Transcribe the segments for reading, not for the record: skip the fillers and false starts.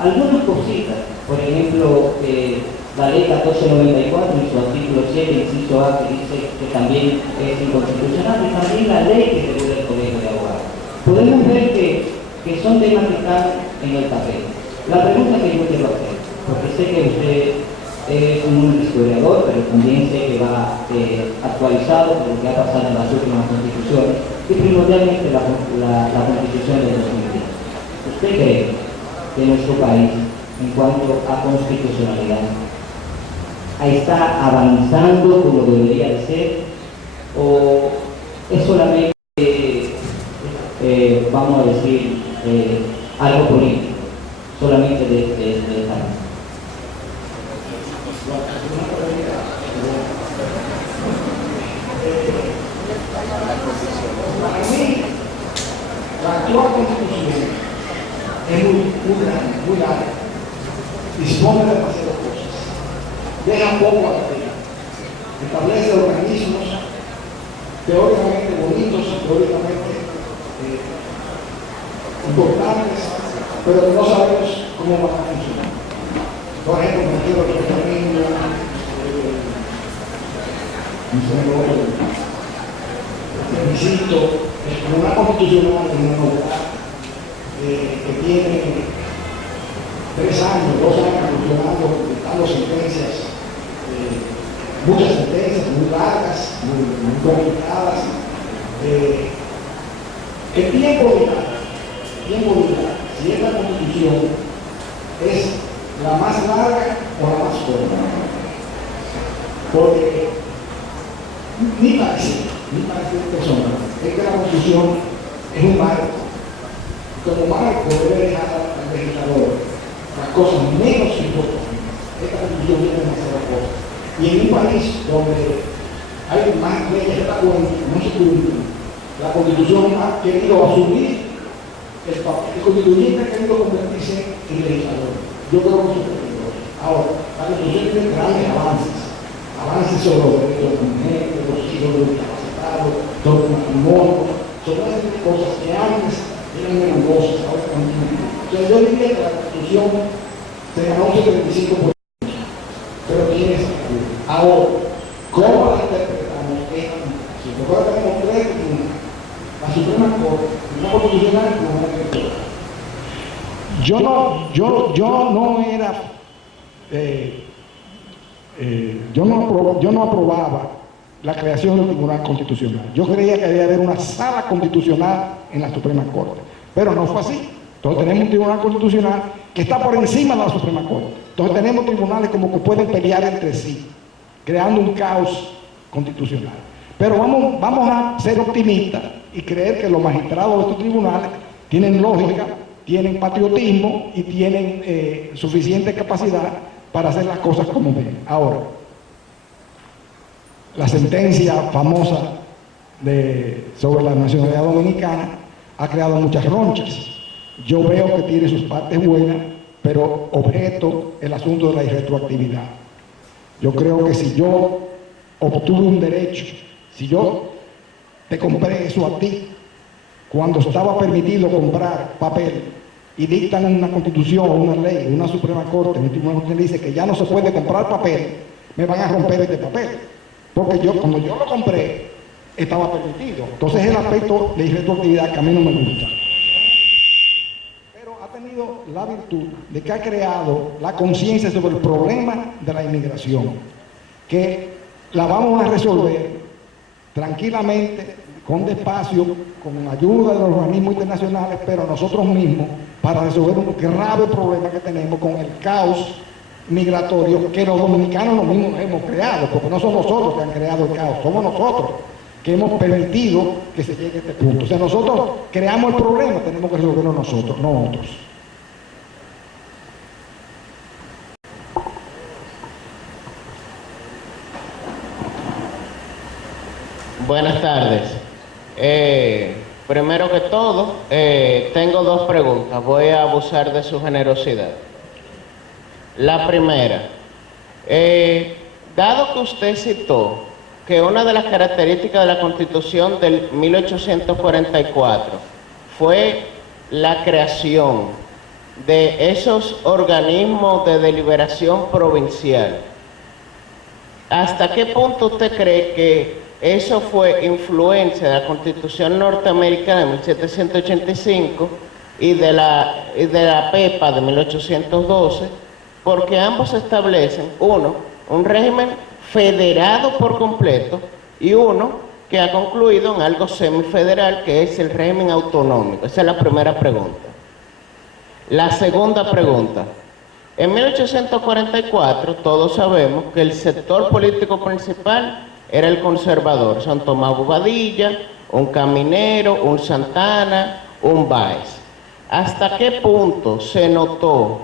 Algunas cositas, por ejemplo, la ley 1494 en su artículo 7, inciso A, que dice que también es inconstitucional, y también la ley que regula el colegio de abogados. Podemos ver que son temas que están en el papel. La pregunta que yo quiero hacer, porque sé que usted es un historiador, pero también sé que va actualizado por lo que ha pasado en las últimas constituciones, y primordialmente la constitución de 2010. ¿Usted cree que nuestro país, en cuanto a constitucionalidad, está avanzando como debería de ser, o es solamente, vamos a decir, algo político, solamente de esta manera? Para mí, la actual constitución es muy grande, muy larga, dispone de demasiadas cosas, deja poco a la tarea, establece organismos teóricamente bonitos, teóricamente importantes, pero que no sabemos cómo van a funcionar. Por ejemplo, me quiero que también requisito, como una constitucional de una novedad que tiene 3 años, 2 años funcionando, dictando sentencias, muchas sentencias muy largas, muy complicadas. El tiempo dirá si esta constitución es la más larga o la más corta. Porque ni parece personal, es que la constitución es un marco. Como marco debe dejar al legislador las cosas menos importantes. Esta constitución tiene demasiadas cosas. Y en un país donde hay más leyes de la cuenta, no se cumplen, la constitución ha querido asumir el papel. El constituyente ha querido convertirse en legislador. Yo creo que eso es peligroso. Ahora, la constitución tiene grandes avances sobre los derechos de la mujer, de los hijos, de los discapacitados, sobre el matrimonio, sobre esas cosas que antes eran menudosas, ahora también. Entonces yo diría que la constitución se ganó un 75%, pero tiene esa culpa. Ahora, ¿cómo la interpretamos esta constitución? Nosotros tenemos 3 tribunales: la Suprema Corte, la Constitucional y el Tribunal Electoral. Yo no aprobaba la creación del Tribunal Constitucional. Yo creía que debía haber una sala constitucional en la Suprema Corte, pero no fue así. Entonces tenemos un Tribunal Constitucional que está por encima de la Suprema Corte. Entonces tenemos tribunales como que pueden pelear entre sí, creando un caos constitucional. Pero vamos a ser optimistas y creer que los magistrados de estos tribunales tienen lógica, tienen patriotismo y tienen suficiente capacidad para hacer las cosas como ven. Ahora, la sentencia famosa sobre la nacionalidad dominicana ha creado muchas ronchas. Yo veo que tiene sus partes buenas, pero objeto el asunto de la irretroactividad. Yo creo que si yo obtuve un derecho, si yo te compré eso a ti, cuando estaba permitido comprar papel, y dictan una constitución, una ley, una Suprema Corte, un tribunal que dice que ya no se puede comprar papel, me van a romper este papel. Porque cuando yo lo compré, estaba permitido. Entonces es el aspecto de irretroactividad que a mí no me gusta. Pero ha tenido la virtud de que ha creado la conciencia sobre el problema de la inmigración, que la vamos a resolver tranquilamente, con despacio, con ayuda de los organismos internacionales, pero nosotros mismos, para resolver un grave problema que tenemos con el caos migratorio que los dominicanos los mismos hemos creado, porque no somos nosotros que han creado el caos, somos nosotros que hemos permitido que se llegue a este punto. O sea, nosotros creamos el problema, tenemos que resolverlo nosotros, no otros. Buenas tardes. Primero que todo, tengo 2 preguntas. Voy a abusar de su generosidad. La primera, dado que usted citó que una de las características de la Constitución del 1844 fue la creación de esos organismos de deliberación provincial. ¿Hasta qué punto usted cree que eso fue influencia de la Constitución norteamericana de 1785 y de la PEPA de 1812? Porque ambos establecen, uno, un régimen federado por completo y uno que ha concluido en algo semifederal, que es el régimen autonómico. Esa es la primera pregunta. La segunda pregunta. En 1844 todos sabemos que el sector político principal era el conservador. Son Tomás Bobadilla, un Caminero, un Santana, un Báez. ¿Hasta qué punto se notó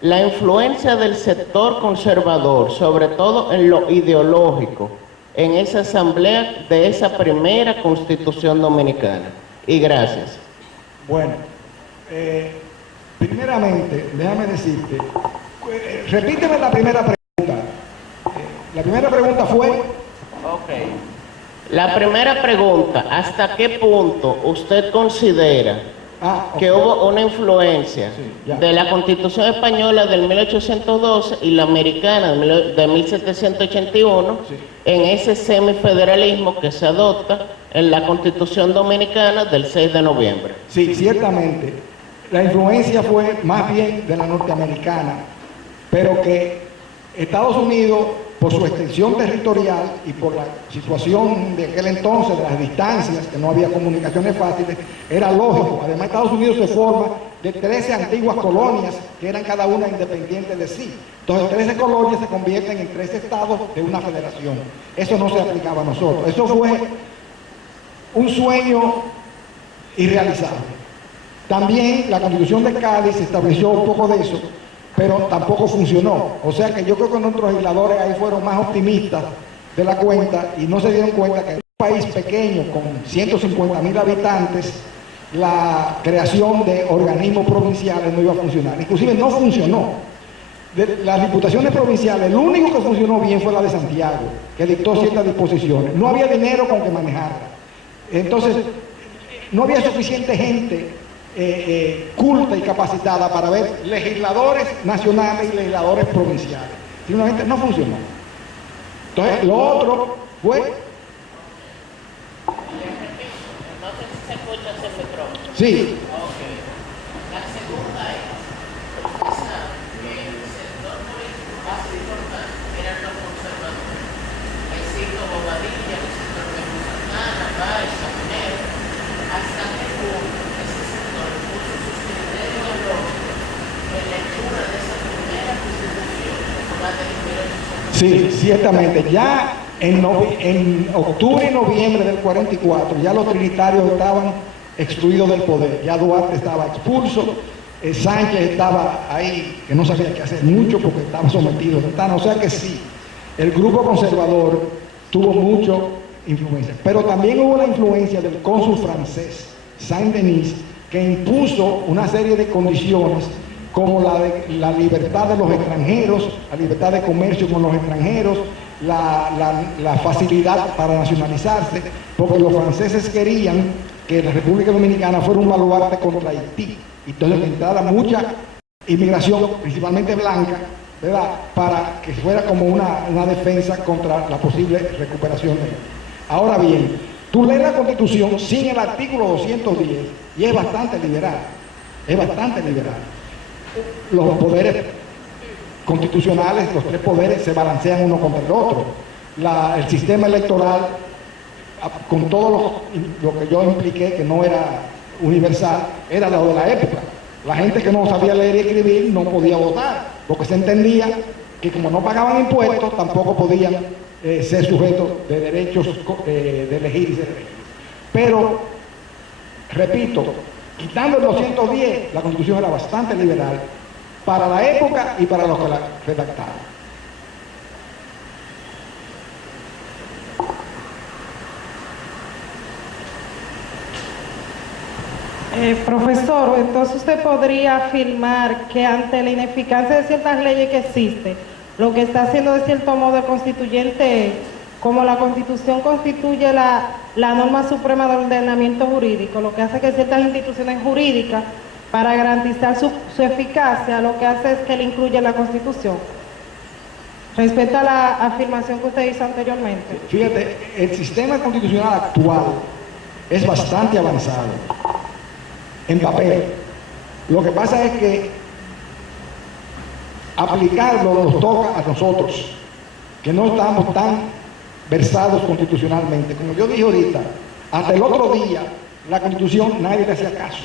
la influencia del sector conservador, sobre todo en lo ideológico, en esa asamblea de esa primera Constitución Dominicana? Y gracias. Bueno, primeramente, déjame decirte, repíteme la primera pregunta. La primera pregunta fue... Ok. La primera pregunta, ¿hasta qué punto usted considera que hubo una influencia de la Constitución española del 1812 y la americana de 1781 en ese semifederalismo que se adopta en la Constitución Dominicana del 6 de noviembre? Sí, ciertamente. La influencia fue más bien de la norteamericana, pero que Estados Unidos, por su extensión territorial y por la situación de aquel entonces, de las distancias, que no había comunicaciones fáciles, era lógico. Además, Estados Unidos se forma de 13 antiguas colonias que eran cada una independiente de sí. Entonces, 13 colonias se convierten en 13 estados de una federación. Eso no se aplicaba a nosotros. Eso fue un sueño irrealizable. También la Constitución de Cádiz estableció un poco de eso, pero tampoco funcionó. O sea que yo creo que nuestros legisladores ahí fueron más optimistas de la cuenta y no se dieron cuenta que en un país pequeño con 150.000 habitantes, la creación de organismos provinciales no iba a funcionar. Inclusive no funcionó. De las diputaciones provinciales, lo único que funcionó bien fue la de Santiago, que dictó ciertas disposiciones. No había dinero con que manejarla. Entonces, no había suficiente gente culta y capacitada para ver legisladores nacionales y legisladores provinciales. Simplemente no funcionó. Entonces, lo otro fue... Entonces, ¿se escucha ese micrófono? Sí. Okay. La segunda es, usted sabe que el sector político más importante eran los conservadores. El cito Bobadilla, el sector de Santana, Báez, Caminero. ¿Hasta qué punto ese sector puso sus criterios lógicos en lectura de esa primera Constitución, la de 1884? Sí, ciertamente. Ya en octubre y noviembre del 44, ya los trinitarios estaban excluidos del poder. Ya Duarte estaba expulso, Sánchez estaba ahí, que no sabía qué hacer mucho porque estaba sometido a Santana. O sea que sí, el grupo conservador tuvo mucha influencia. Pero también hubo la influencia del cónsul francés, Saint-Denis, que impuso una serie de condiciones como la libertad de los extranjeros, la libertad de comercio con los extranjeros, la facilidad para nacionalizarse, porque los franceses querían que la República Dominicana fuera un baluarte contra Haití. Entonces que entrara mucha inmigración, principalmente blanca, ¿verdad?, para que fuera como una defensa contra la posible recuperación de él. Ahora bien, tú lees la Constitución sin el artículo 210 y es bastante liberal, Los poderes constitucionales, los tres poderes se balancean uno contra el otro. El sistema electoral, con todo lo que yo impliqué, que no era universal, era lo de la época. La gente que no sabía leer y escribir no podía votar, porque se entendía que como no pagaban impuestos, tampoco podían ser sujetos de derechos de elegir y ser elegidos. Pero, repito, quitando el 210, la Constitución era bastante liberal para la época y para los que la redactaron. Profesor, entonces usted podría afirmar que ante la ineficacia de ciertas leyes que existen, lo que está haciendo de cierto modo el constituyente es, como la Constitución constituye la norma suprema del ordenamiento jurídico, lo que hace que ciertas instituciones jurídicas para garantizar su eficacia, lo que hace es que le incluya en la Constitución. Respecto a la afirmación que usted hizo anteriormente. Fíjate, el sistema constitucional actual es bastante avanzado en papel. Lo que pasa es que aplicarlo nos toca a nosotros, que no estamos tan versados constitucionalmente. Como yo dije ahorita, hasta el otro día, la Constitución nadie le hacía caso.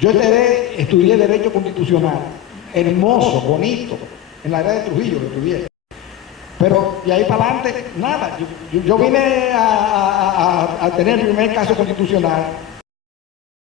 Yo estudié Derecho Constitucional, hermoso, bonito, en la era de Trujillo lo estudié. Pero de ahí para adelante, nada. Yo vine a tener el primer caso constitucional